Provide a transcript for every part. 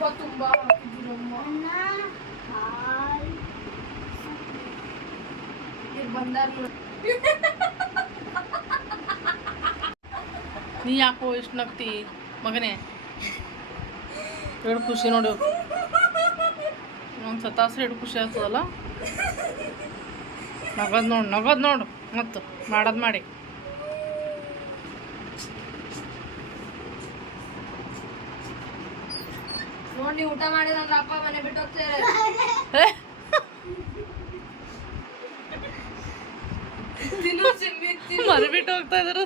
ತುಪ್ಪ ತುಂಬಾ ನೀ ಯಾಕೋ ಇಷ್ಟು ನಗ್ತಿ ಮಗನೇ? ಎರಡು ಖುಷಿ ನೋಡು. ಒಂದು ಸತಾಸ್ರಿ ಎರಡು ಖುಷಿ ಆಗ್ತದಲ್ಲ? ನಗದ್ ನೋಡು ನಗದ್ ನೋಡು ಮತ್ತು ಮಾಡೋದು ಮಾಡಿ. ನೀವು ಊಟ ಮಾಡಿದಂದ್ರ ಅಪ್ಪ ಮನೆ ಬಿಟ್ಟು ಹೋಗ್ತಾರೆ ತಿನ್ನು ಸಿಮ್ಮಿ ತಿನ್ನು. ಮನೆ ಬಿಟ್ಟು ಹೋಗ್ತಾ ಇದ್ರು.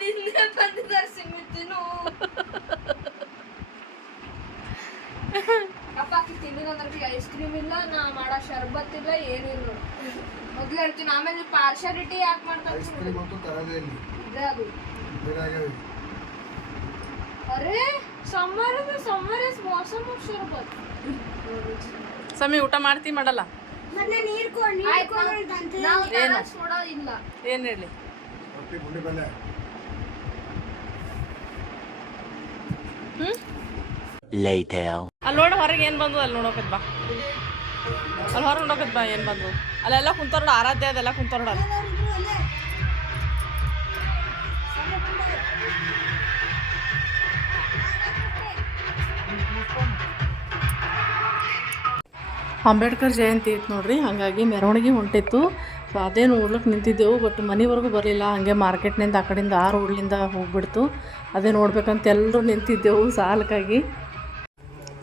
ನಿನ್ನೆ ಬಂದಿದ್ದಾರೆ ಸಿಮ್ಮಿ ತಿನ್ನು. ಅಪ್ಪ ಆಕಿ ತಿನ್ನೋದಂದ್ರೆ ಐಸ್ ಕ್ರೀಮ್ ಇಲ್ಲ ನಾ ಮಾಡೋ ಶರ್ಬತ್ ಇಲ್ಲ ಏನಿಲ್ಲ ಮೊದ್ಲು ಹೇಳ್ತೀನಿ ಆಮೇಲೆ ಪಾರ್ಶಾಲಿಟಿ ಯಾಕೆ ಮಾಡ್ತಾರೆ ಐಸ್ ಕ್ರೀಮ್ ಅಂತೂ ತರದೇ ಇಲ್ಲ. ಇದೆ ಅದು. ಬೇಕಾಗ್ಯಾವ ಸೋಮವಾರ ಸೋಮವಾರ ಮೋಸಮ್ ಸಮಿ ಊಟ ಮಾಡ್ತಿ ಮಾಡಲ್ಲ? ಏನ್? ಹೇಳಿ? ಅಲ್ಲಿ ಹೊರಗೆ ಏನ್ ಬಂದು ಅಲ್ಲಿ ನೋಡೋಕದ್ ಬಾ. ಅಲ್ಲಿ ಹೊರಗೆ ನೋಡೋಕದ್ ಬಾ ಏನ್ ಬಂದು ಅಲ್ಲೆಲ್ಲ ಕುಂತಾರ ಆರಾಧ್ಯ ಅದೆಲ್ಲ ಕುಂತಾರ ಅಂಬೇಡ್ಕರ್ ಜಯಂತಿ ಇತ್ತು ನೋಡ್ರಿ, ಹಾಗಾಗಿ ಮೆರವಣಿಗೆ ಹೊಂಟಿತ್ತು. ಸೊ ಅದೇ ನೋಡ್ಲಿಕ್ಕೆ ನಿಂತಿದ್ದೆವು ಬಟ್ ಮನೆವರೆಗೂ ಬರಲಿಲ್ಲ, ಹಾಗೆ ಮಾರ್ಕೆಟ್ನಿಂದ ಆ ಕಡೆಯಿಂದ ಆ ರೋಡ್ಲಿಂದ ಹೋಗ್ಬಿಡ್ತು. ಅದೇ ನೋಡ್ಬೇಕಂತ ಎಲ್ಲರೂ ನಿಂತಿದ್ದೆವು ಸಾಲಕ್ಕಾಗಿ.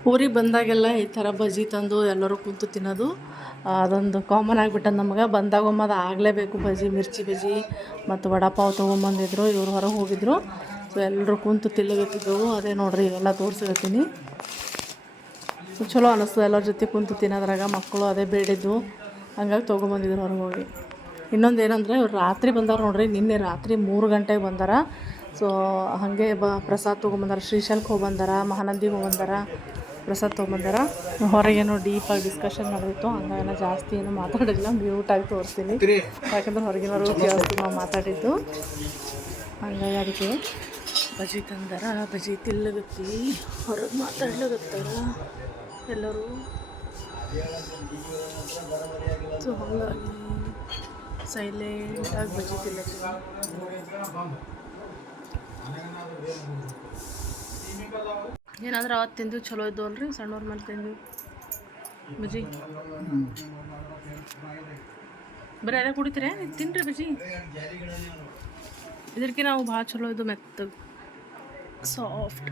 ಊರಿಗೆ ಬಂದಾಗೆಲ್ಲ ಈ ಥರ ಬಜ್ಜಿ ತಂದು ಎಲ್ಲರೂ ಕುಂತು ತಿನ್ನೋದು ಅದೊಂದು ಕಾಮನ್ ಆಗಿಬಿಟ್ಟ ನಮಗೆ. ಬಂದಾಗ ಒಮ್ಮದು ಅದು ಆಗಲೇಬೇಕು ಬಜ್ಜಿ, ಮಿರ್ಚಿ ಬಜ್ಜಿ, ಮತ್ತು ವಡಾಪಾವ್ ತೊಗೊಂಬಂದಿದ್ರು, ಇವರು ಹೊರಗೆ ಹೋಗಿದ್ರು. ಸೊ ಎಲ್ಲರೂ ಕುಂತು ತಿಲ್ಲಬೇಕಿದ್ದೆವು ಅದೇ ನೋಡ್ರಿ, ಇವೆಲ್ಲ ತೋರಿಸ್ಕೊತೀನಿ ಸೊ ಚಲೋ ಅನ್ನಿಸ್ತದೆ ಎಲ್ಲರ ಜೊತೆ ಕುಂತು ತಿನ್ನೋದ್ರಾಗ ಮಕ್ಕಳು ಅದೇ ಬೇಡಿದ್ದು. ಹಂಗಾಗಿ ತೊಗೊಂಬಂದಿದ್ರು ಹೊರಗೆ ಹೋಗಿ. ಇನ್ನೊಂದು ಏನಂದರೆ ಇವ್ರು ರಾತ್ರಿ ಬಂದಾರ ನೋಡ್ರಿ, ನಿನ್ನೆ ರಾತ್ರಿ ಮೂರು ಗಂಟೆಗೆ ಬಂದಾರ. ಸೊ ಹಾಗೆ ಬ ಪ್ರಸಾದ್ ತೊಗೊಂಬಂದಾರ ಶ್ರೀಶೈಲಕ್ಕೆ ಹೋಗಿ ಬಂದಾರ ಮಹಾನಂದಿಗೆ ಹೋಗಿ ಬಂದಾರ ಪ್ರಸಾದ್ ತೊಗೊಂಬಂದಾರ ಹೊರಗೇನು ಡೀಪಾಗಿ ಡಿಸ್ಕಷನ್ ನಡೆದಿತ್ತು, ಹಂಗಾಗಿ ನಾ ಜಾಸ್ತಿ ಏನು ಮಾತಾಡಿಲ್ಲ ಮ್ಯೂಟಾಗಿ ತೋರಿಸ್ತೀನಿ. ಯಾಕಂದ್ರೆ ಹೊರಗಿನವರು ಜಾಸ್ತಿ ನಾವು ಮಾತಾಡಿದ್ದು. ಹಂಗಾಗಿ ಅದಕ್ಕೆ ಬಜಿ ತಂದಾರ, ಬಜಿ ತಿಲ್ಲಗತ್ತಿ. ಹೊರಗೆ ಮಾತಾಡ್ಲಾಗತ್ತಾರ. ಎಲ್ಲರೂ. ಸೊ, ಹಾಗಾಗಿ ಸೈಲೆಂಟಾಗಿ ಬಜಿತಿಲ್ಲ ಏನಾದ್ರೆ ಅವತ್ತು ತಿಂದು ಚಲೋ ಇದ್ದು ಅಲ್ರಿ? ಸಣ್ಣವ್ರ ಮೇಲೆ ತಿಂದು. ಬಜಿ ಬರೀ ಅದೇ ಕುಡಿತೀರಾ? ತಿನ್ರಿ ಬಜಿ ಇದಕ್ಕೆ ನಾವು ಭಾಳ ಚಲೋ ಇದು ಮೆತ್ತಗೆ. ಸಾಫ್ಟ್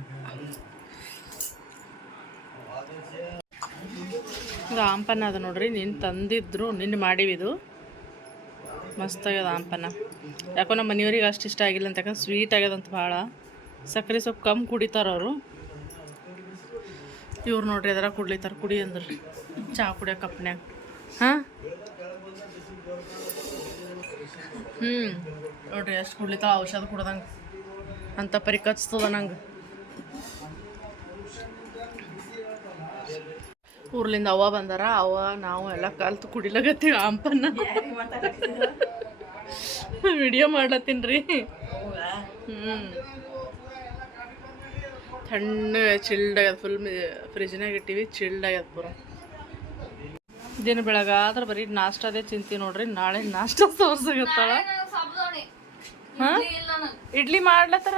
ಇದು ಆಂಪನ್ನ ಅದು ನೋಡ್ರಿ ನಿನ್ನ ತಂದಿದ್ರು ನಿನ್ನೆ ಮಾಡಿವಿದು ಮಸ್ತಾಗ್ಯದ ಆಂಪನ್ನ ಯಾಕೋ ನಮ್ಮ ಮನೆಯವ್ರಿಗೆ ಅಷ್ಟು ಇಷ್ಟ ಆಗಿಲ್ಲ ಅಂತ, ಯಾಕಂದ್ರೆ ಸ್ವೀಟ್ ಆಗ್ಯದಂತ ಭಾಳ. ಸಕ್ಕರೆ ಸ್ವಲ್ಪ ಕಮ್ಮಿ ಕುಡಿತಾರ ಅವರು. ಇವ್ರು ನೋಡ್ರಿ ಅದರ ಕುಡ್ಲಿತಾರ, ಕುಡಿ ಅಂದ್ರೆ. ಚಹಾ ಕುಡಿಯೋ ಕಪ್ನ್ಯಾಗ. ಹಾಂ? ಹ್ಞೂ ನೋಡ್ರಿ ಎಷ್ಟು ಕುಡ್ಲಿತಾಳ, ಔಷಧ ಕುಡ್ದಂಗೆ. ಅಂತ ಪರಿ ಕಚ್ತದ ನಂಗೆ. ಊರ್ಲಿಂದ ಅವ ಬಂದಾರ ಅವ ನಾವು ಎಲ್ಲ ಕಲ್ತು ಕುಡಿಲಕತ್ತೀವಿ ಆಂಪನ್ನ ವಿಡಿಯೋ ಮಾಡ್ಲತ್ತೀನ್ರಿ. ಹ್ಞೂ ತಣ್ಣ ಚಿಲ್ಡ್ ಆಗ್ಯದ ಫುಲ್ ಫ್ರಿಜ್ನಾಗ ಇಟ್ಟಿವಿ ಚಿಲ್ಡ್ ಆಗ್ಯದ ಪೂರ. ದಿನ ಬೆಳಗಾದ್ರೆ ಬರೀ ನಾಷ್ಟದೇ ಚಿಂತಿ ನೋಡ್ರಿ ನಾಳೆ ನಾಷ್ಟ ತೋರ್ಸಾಗತ್ತಾಳ ಹಾಂ? ಇಡ್ಲಿ ಮಾಡ್ಲತ್ತರ?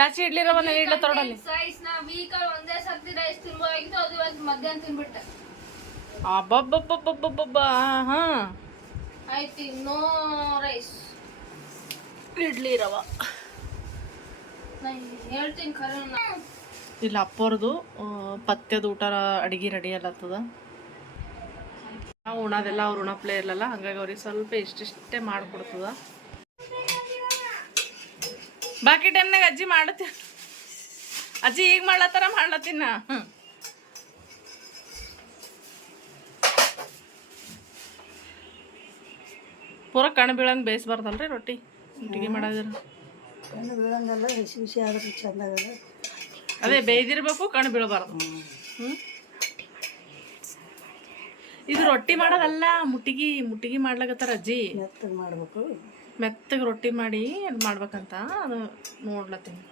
ಚಾಚಿ ಇಡ್ಲಿ ರವನ ಇಡ್ಲತ್ತಾರ ನೋಡಲ್ಲಿ ರೈಸ್ ನಾ ವೀಕಲ್ ಒಂದೇ ಸರ್ತಿ ರೈಸ್ ತಿನ್ಬೋದಾಗಿತ್ತು ಅದು ಇವತ್ತು ಮಧ್ಯಾಹ್ನ ತಿನ್ಬಿಟ್ಟೆ. ಅಬ್ಬಬ್ಬಬ್ಬಬ್ಬಬ್ಬಬ್ಬ ಹಾ ಆಯ್ತು ನೋ ರೈಸ್ ಇಡ್ಲಿ ರವ. ಹೇಳ್ತೀನಿ ಖರೆ ಇಲ್ಲ ಅಪ್ಪವ್ರದು ಪತ್ಯದ ಊಟ ಅಡಿಗೆ ರೆಡಿ ಅಲ್ಲತ್ತದ ನಾವು ಉಣದೆಲ್ಲ ಅವ್ರು ಉಣಪ್ಲೇ ಇರಲ್ಲ ಹಂಗಾಗಿ ಅವ್ರಿಗೆ ಸ್ವಲ್ಪ ಇಷ್ಟಿಷ್ಟೇ ಮಾಡಿಕೊಡ್ತದ. ಬಾಕಿ ಟೈಮ್ನಾಗ ಅಜ್ಜಿ ಮಾಡತ್ತಿ ಅಜ್ಜಿ ಈಗ ಮಾಡ್ಲತ್ತಾರ ಮಾಡ್ಲತ್ತೀನಿ ಹ್ಞೂ ಪೂರ ಕಣ್ಣು ಬೀಳಂಗೆ ಬೇಯಿಸ್ಬಾರ್ದಲ್ರಿ ರೊಟ್ಟಿ? ರೊಟ್ಟಿಗೆ ಮಾಡೋದ್ರ ಕಣ್ಣು ಬೀಳಂಗಲ್ಲ ಬಿಸಿ ಬಿಸಿ ಆದ್ರೆ ಅದೇ. ಬೇಯ್ದಿರ್ಬೇಕು ಕಣ್ಣು ಬೀಳಬಾರ್ದು. ಹ್ಞೂ ಇದು ರೊಟ್ಟಿ ಮಾಡೋದಲ್ಲ ಮುಟ್ಟಿಗೆ ಮುಟ್ಟಿಗೆ ಮಾಡ್ಲಾಕತ್ತಾರ ಅಜ್ಜಿ? ಮಾಡ್ಬೇಕು. ಮೆತ್ತಗೆ ರೊಟ್ಟಿ ಮಾಡಿ ಅದು ಮಾಡ್ಬೇಕಂತ. ಅದು ನೋಡ್ಲತ್ತೀನಿ.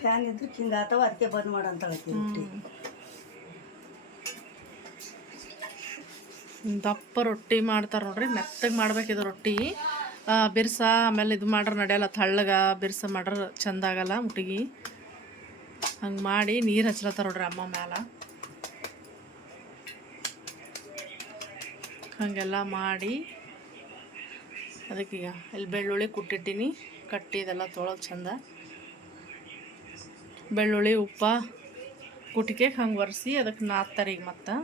ಫ್ಯಾನ್ ಇದ್ರೆ ಹಿಂಗ ಆತವ ಅದಕ್ಕೆ ಬಂದ್ ಮಾಡಂತ ದಪ್ಪ ರೊಟ್ಟಿ ಮಾಡ್ತಾರೆ ನೋಡ್ರಿ ಮೆತ್ತಗೆ ಮಾಡ್ಬೇಕಿದು ರೊಟ್ಟಿ. ಬಿರ್ಸ ಆಮೇಲೆ ಇದು ಮಾಡ್ರೆ ನಡೆಯಲ್ಲ ತಳ್ಳಗ ಬಿರ್ಸ ಮಾಡ್ರೆ ಚಂದ ಆಗಲ್ಲ ಮುಟ್ಟಿಗೆ ಹಂಗೆ ಮಾಡಿ ನೀರು ಹಚ್ಲತ್ತಾರ ನೋಡ್ರಿ ಅಮ್ಮ ಮ್ಯಾಲ. ಹಾಗೆಲ್ಲ ಮಾಡಿ ಅದಕ್ಕೀಗ ಇಲ್ಲಿ ಬೆಳ್ಳುಳ್ಳಿ ಕುಟ್ಟಿಟ್ಟಿನಿ. ಕಟ್ಟಿ ಇದೆಲ್ಲ ತೊಳೋದು ಚಂದ. ಬೆಳ್ಳುಳ್ಳಿ, ಉಪ್ಪ, ಕುಟಿಕೆ ಹಂಗೆ ಒರೆಸಿ ಅದಕ್ಕೆ ನಾದ್ತಾರೆ ಈಗ ಮತ್ತೆ.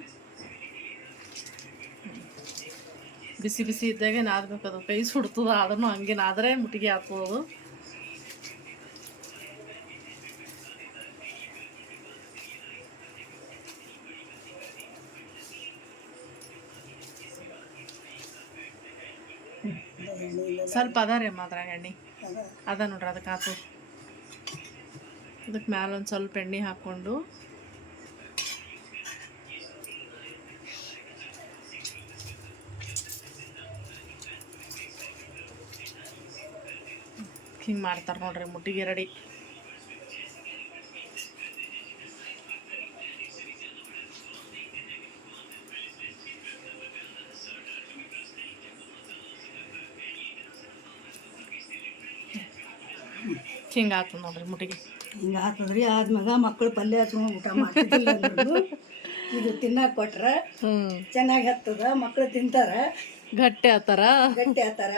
ಬಿಸಿ ಬಿಸಿ ಇದ್ದಾಗೆ ನಾದಬೇಕು ಅದು. ಕೈ ಸುಡ್ತದ, ಅದನ್ನು ಹಂಗೆ ನಾದ್ರೆ ಮುಟ್ಟಿಗೆ ಹಾಕೋದು ಸ್ವಲ್ಪ ಅದ ರೀ ಅಮ್ಮ ಅದ್ರಾಗ ಎಣ್ಣೆ. ಅದ ನೋಡ್ರಿ ಅದಕ್ಕೆ ಹಾಕು. ಅದಕ್ಕೆ ಮ್ಯಾಲ ಒಂದು ಸ್ವಲ್ಪ ಎಣ್ಣೆ ಹಾಕ್ಕೊಂಡು. ಹಿಂಗೆ ಮಾಡ್ತಾರೆ ನೋಡ್ರಿ ಮುಟ್ಟಿಗೆ ರೆಡಿ. ಹಿಂಗೆ ಆತು ನೋಡ್ರಿ ಮುಟ್ಟಿಗೆ. ಹಿಂಗೆ ಆತದ್ರಿ ಆದ್ಮ್ಯಾಗ ಮಕ್ಕಳು ಪಲ್ಯ ಹಚ್ಕೊಂಡು ಊಟ ಮಾಡ್ತಿದ್ದಿಲ್ಲ ಅಂದ್ರು. ಇದು ತಿನ್ನಕ್ಕೆ ಕೊಟ್ರೆ ಹ್ಞೂ ಚೆನ್ನಾಗಿ ಹತ್ತದ ಮಕ್ಕಳು ತಿಂತಾರ. ಗಟ್ಟಿ ಆತಾರ? ಗಟ್ಟಿ ಆತಾರ.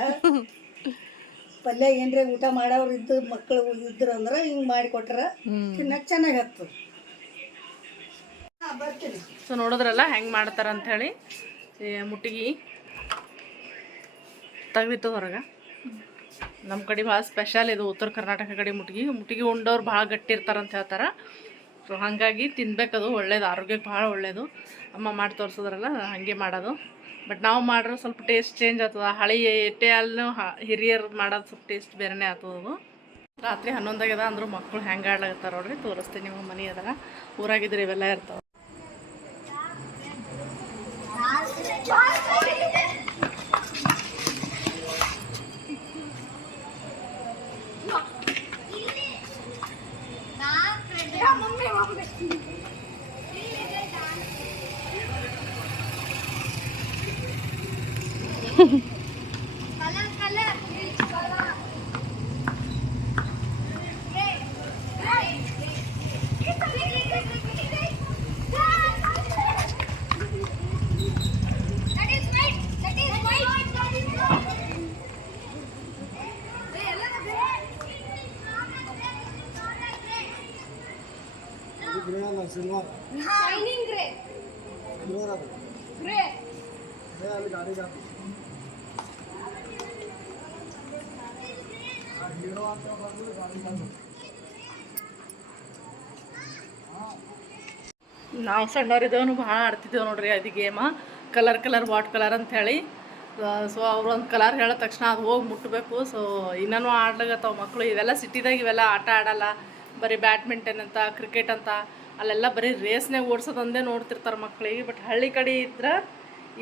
ಪಲ್ಯ ಏನ್ರಿ ಊಟ ಮಾಡೋರು ಇದ್ದು ಮಕ್ಕಳು ಇದ್ರು ಅಂದ್ರೆ ಹಿಂಗ್ ಮಾಡಿ ತಿನ್ನಕ್ಕೆ ತಿನ್ನಕ್ ಚೆನ್ನಾಗಿ ಹತ್ತದ. ಬರ್ತೀನಿ ಸೊ ನೋಡಿದ್ರಲ್ಲ ಹೆಂಗೆ ಮಾಡ್ತಾರೆ ಅಂಥೇಳಿ ಮುಟ್ಟಿಗೆ ತೆಗ್ದಿತ್ತು ಹೊರಗೆ. ನಮ್ಮ ಕಡೆ ಭಾಳ ಸ್ಪೆಷಲ್ ಇದು ಉತ್ತರ ಕರ್ನಾಟಕ ಕಡೆ ಮುಟ್ಗಿ. ಮುಟ್ಗಿ ಉಂಡವ್ರು ಭಾಳ ಗಟ್ಟಿ ಇರ್ತಾರಂತ ಹೇಳ್ತಾರೆ. ಸೊ ಹಾಗಾಗಿ ತಿನ್ಬೇಕದು, ಒಳ್ಳೇದು ಆರೋಗ್ಯಕ್ಕೆ ಭಾಳ ಒಳ್ಳೇದು. ಅಮ್ಮ ಮಾಡಿ ತೋರಿಸಿದ್ರಲ್ಲ, ಹಾಗೆ ಮಾಡೋದು. ಬಟ್ ನಾವು ಮಾಡ್ರೆ ಸ್ವಲ್ಪ ಟೇಸ್ಟ್ ಚೇಂಜ್ ಆಗ್ತದೆ. ಹಳಿ ಎಟ್ಟೆ ಹಾಲು ಹಿರಿಯರು ಮಾಡೋದು ಸ್ವಲ್ಪ ಟೇಸ್ಟ್ ಬೇರೆನೇ ಆಗ್ತದೆ ಅದು. ರಾತ್ರಿ ಹನ್ನೊಂದಾಗ್ಯದ ಅಂದ್ರೂ ಮಕ್ಕಳು ಹೆಂಗೆ ಆಡ್ಲಾಗತ್ತಾರ ನೋಡ್ರಿ. ತೋರಿಸ್ತೀನಿ ನಿಮ್ಮ ಮನೆ ಅದರ ಊರಾಗಿದ್ರೆ ಇವೆಲ್ಲ ಇರ್ತಾವೆ. Mm-hmm. Silver shining grey silver ಅದು ಗ್ರೇ ಗ್ರೇ ಅಲ್ಲಿ ಗಾಡಿ ಗಾಡಿ ಹೀರೋ ಅಂತ ಬಂದು ಗಾಡಿ ಬಂದು ನಾವು ಸಣ್ಣವರಿದ್ದೇವನು ಭಾಳ ಆಡ್ತಿದ್ದೇವೆ ನೋಡ್ರಿ ಅದು game colour colour what colour ಅಂತ ಹೇಳಿ ಸೊ ಅವ್ರು ಒಂದು ಕಲರ್ ಹೇಳಿದ ತಕ್ಷಣ ಅದು ಹೋಗಿ ಮುಟ್ಟಬೇಕು ಸೊ ಇನ್ನೂ ಆಡ್ಲಾಗತ್ತವ ಮಕ್ಕಳು ಇವೆಲ್ಲ ಸಿಟಿದಾಗ ಇವೆಲ್ಲ ಆಟ ಆಡಲ್ಲ. ಬರೀ ಬ್ಯಾಡ್ಮಿಂಟನ್ ಅಂತ ಕ್ರಿಕೆಟ್ ಅಂತ. ಅಲ್ಲೆಲ್ಲ ಬರೀ ರೇಸ್ನಾಗ ಓಡಿಸೋದೊಂದೇ ನೋಡ್ತಿರ್ತಾರೆ ಮಕ್ಕಳಿಗೆ ಬಟ್ ಹಳ್ಳಿ ಕಡೆ ಇದ್ರೆ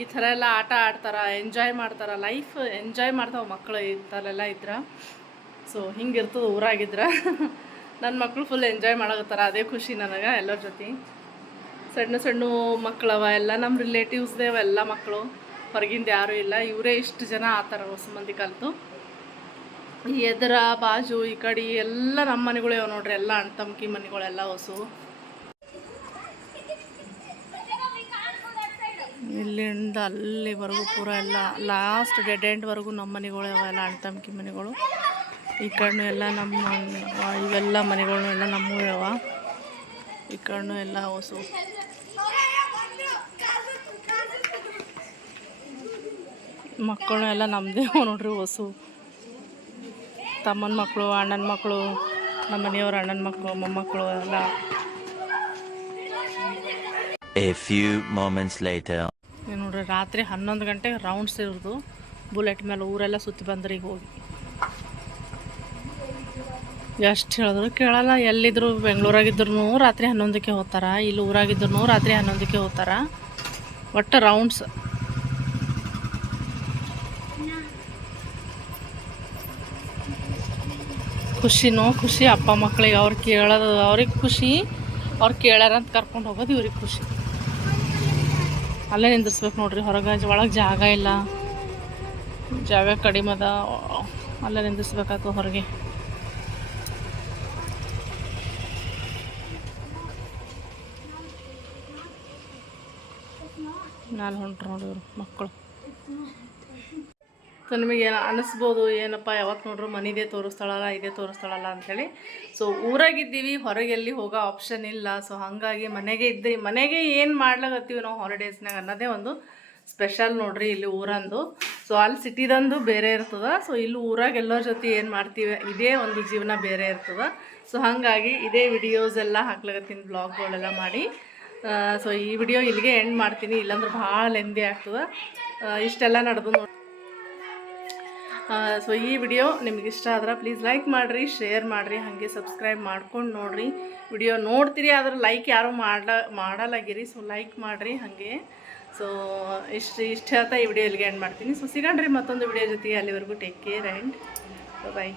ಈ ಥರ ಎಲ್ಲ ಆಟ ಆಡ್ತಾರೆ ಎಂಜಾಯ್ ಮಾಡ್ತಾರೆ ಲೈಫ್ ಎಂಜಾಯ್ ಮಾಡ್ತಾವೆ ಮಕ್ಕಳು ಇಂಥಲ್ಲೆಲ್ಲ ಇದ್ರೆ. ಸೊ ಹಿಂಗಿರ್ತದೆ ಊರಾಗಿದ್ರೆ. ನನ್ನ ಮಕ್ಕಳು ಫುಲ್ ಎಂಜಾಯ್ ಮಾಡಕತ್ತಾರ, ಅದೇ ಖುಷಿ ನನಗೆ ಎಲ್ಲರ ಜೊತೆ. ಸಣ್ಣ ಸಣ್ಣ ಮಕ್ಕಳವ ಎಲ್ಲ ನಮ್ಮ ರಿಲೇಟಿವ್ಸ್ದೇ ಎಲ್ಲ ಮಕ್ಕಳು ಹೊರಗಿಂದ ಯಾರೂ ಇಲ್ಲ, ಇವರೇ ಇಷ್ಟು ಜನ ಆತರ ಹೊಸ ಮಂದಿ ಕಲಿತು. ಈ ಎದರ, ಬಾಜು, ಈ ಕಡೆ ಎಲ್ಲ ನಮ್ಮ ಮನೆಗಳೇ ಅವ ನೋಡ್ರಿ, ಎಲ್ಲ ಅಣ್ಣ ತಮ್ಕಿ ಮನೆಗಳೆಲ್ಲ ಹೊಸು. ಇಲ್ಲಿಂದ ಅಲ್ಲಿವರೆಗೂ ಪೂರ ಎಲ್ಲ ಲಾಸ್ಟ್ ಡೆಡ್ ಎಂಡ್ವರೆಗೂ ನಮ್ಮ ಮನೆಗಳು ಅವೆಲ್ಲ ಅಣ್ಣ ತಮ್ಕಿ ಮನೆಗಳು. ಈ ಕಣ್ಣು ಎಲ್ಲ ನಮ್ಮ ಇವೆಲ್ಲ ಮನೆಗಳು ಎಲ್ಲ ನಮ್ಮೂ ಅವ. ಈ ಕಣ್ಣು ಎಲ್ಲ ಹೊಸು. ಮಕ್ಕಳು ಎಲ್ಲ ನಮ್ಮದೇ ನೋಡ್ರಿ ಹೊಸು. ತಮ್ಮನ ಮಕ್ಕಳು ಅಣ್ಣನ ಮಕ್ಕಳು ನಮ್ಮ ಮನೆಯವ್ರ ಅಣ್ಣನ ಮಕ್ಕಳು ಮೊಮ್ಮಕ್ಕಳು ಎಲ್ಲ. A few moments later. ನೋಡ್ರಿ, ರಾತ್ರಿ ಹನ್ನೊಂದು ಗಂಟೆಗೆ ರೌಂಡ್ಸ್ ಇರೋದು. ಬುಲೆಟ್ ಮೇಲೆ ಊರೆಲ್ಲ ಸುತ್ತಿ ಬಂದ್ರೆ ಈಗ ಹೋಗಿ. ಎಷ್ಟು ಹೇಳಿದ್ರು ಕೇಳಲ್ಲ, ಎಲ್ಲಿದ್ರು ಬೆಂಗಳೂರಾಗಿದ್ರು ರಾತ್ರಿ ಹನ್ನೊಂದಕ್ಕೆ ಹೋಗ್ತಾರ, ಇಲ್ಲಿ ಊರಾಗಿದ್ರು ರಾತ್ರಿ ಹನ್ನೊಂದಕ್ಕೆ ಹೋಗ್ತಾರ. ಒಟ್ಟು ರೌಂಡ್ಸ್ ಖುಷಿನೋ ಖುಷಿ, ಅಪ್ಪ ಮಕ್ಕಳಿಗೆ ಅವ್ರು ಕೇಳೋದು, ಅವ್ರಿಗೆ ಖುಷಿ, ಅವ್ರು ಕೇಳ್ಯಾರ ಅಂತ ಕರ್ಕೊಂಡು ಹೋಗೋದು ಇವ್ರಿಗೆ ಖುಷಿ. ಅಲ್ಲೇ ನಿಂದಿರ್ಸ್ಬೇಕು ನೋಡ್ರಿ, ಹೊರಗೆ ಒಳಗೆ ಜಾಗ ಇಲ್ಲ. ಜಾಗ ಕಡಿಮೆ ಅದ. ಅಲ್ಲೇ ನಿಂದಿರ್ಸ್ಬೇಕಾಯ್ತು ಹೊರಗೆ. ಮ್ಯಾಲೆ ಹೊಂಟ್ರು ನೋಡಿ ಇವ್ರು ಮಕ್ಕಳು ಸೊ ನಿಮಗೆ ಅನ್ನಿಸ್ಬೋದು ಏನಪ್ಪ ಯಾವತ್ತು ನೋಡ್ರು ಮನಿದೇ ತೋರಿಸ್ತಾಳಲ್ಲ, ಇದೇ ತೋರಿಸ್ತಾಳಲ್ಲ ಅಂಥೇಳಿ ಸೊ ಊರಾಗಿದ್ದೀವಿ ಹೊರಗೆ ಎಲ್ಲಿ ಹೋಗೋ ಆಪ್ಷನ್ ಇಲ್ಲ. ಸೊ ಹಾಗಾಗಿ ಮನೆಗೆ ಇದ್ದೆ, ಮನೆಗೆ ಏನು ಮಾಡ್ಲಾಗತ್ತೀವಿ ನಾವು ಹಾಲಿಡೇಸ್ನಾಗ ಅನ್ನೋದೇ ಒಂದು ಸ್ಪೆಷಲ್ ನೋಡ್ರಿ ಇಲ್ಲಿ ಊರಂದು. ಸೊ ಅಲ್ಲಿ ಸಿಟಿದಂದು ಬೇರೆ ಇರ್ತದೆ. ಸೊ ಇಲ್ಲಿ ಊರಾಗ ಎಲ್ಲರ ಜೊತೆ ಏನು ಮಾಡ್ತೀವಿ, ಇದೇ ಒಂದು ಜೀವನ ಬೇರೆ ಇರ್ತದೆ. ಸೊ ಹಾಗಾಗಿ ಇದೇ ವಿಡಿಯೋಸ್ ಎಲ್ಲ ಹಾಕ್ಲಾಗತ್ತೀನಿ ಬ್ಲಾಗ್ಗಳೆಲ್ಲ ಮಾಡಿ. ಸೊ ಈ ವಿಡಿಯೋ ಇಲ್ಲಿಗೆ ಎಂಡ್ ಮಾಡ್ತೀನಿ. ಇಲ್ಲಾಂದ್ರೆ ಭಾಳ ಲೆಂದಿ ಆಗ್ತದೆ. ಇಷ್ಟೆಲ್ಲ ನಡೆದು ನೋಡಿ ಸೊ ಈ ವಿಡಿಯೋ ನಿಮ್ಗೆ ಇಷ್ಟ ಆದ್ರೆ ಪ್ಲೀಸ್ ಲೈಕ್ ಮಾಡಿರಿ ಶೇರ್ ಮಾಡಿರಿ, ಹಾಗೆ ಸಬ್ಸ್ಕ್ರೈಬ್ ಮಾಡ್ಕೊಂಡು ನೋಡಿರಿ. ವಿಡಿಯೋ ನೋಡ್ತೀರಿ, ಆದ್ರೆ ಲೈಕ್ ಯಾರೂ ಮಾಡ ಮಾಡಲಾಗಿರಿ ಸೊ ಲೈಕ್ ಮಾಡಿರಿ ಹಾಗೆ. ಸೊ ಇಷ್ಟು, ಇಷ್ಟ ಹೇಳ್ತಾ ಈ ವಿಡಿಯೋ ಇಲ್ಲಿಗೆ ಎಂಡ್ ಮಾಡ್ತೀನಿ. ಸೊ ಸಿಗಣ್ರಿ ಮತ್ತೊಂದು ವಿಡಿಯೋ ಜೊತೆಗೆ. ಅಲ್ಲಿವರೆಗೂ ಟೇಕ್ ಕೇರ್ ಆ್ಯಂಡ್ ಬಾಯ್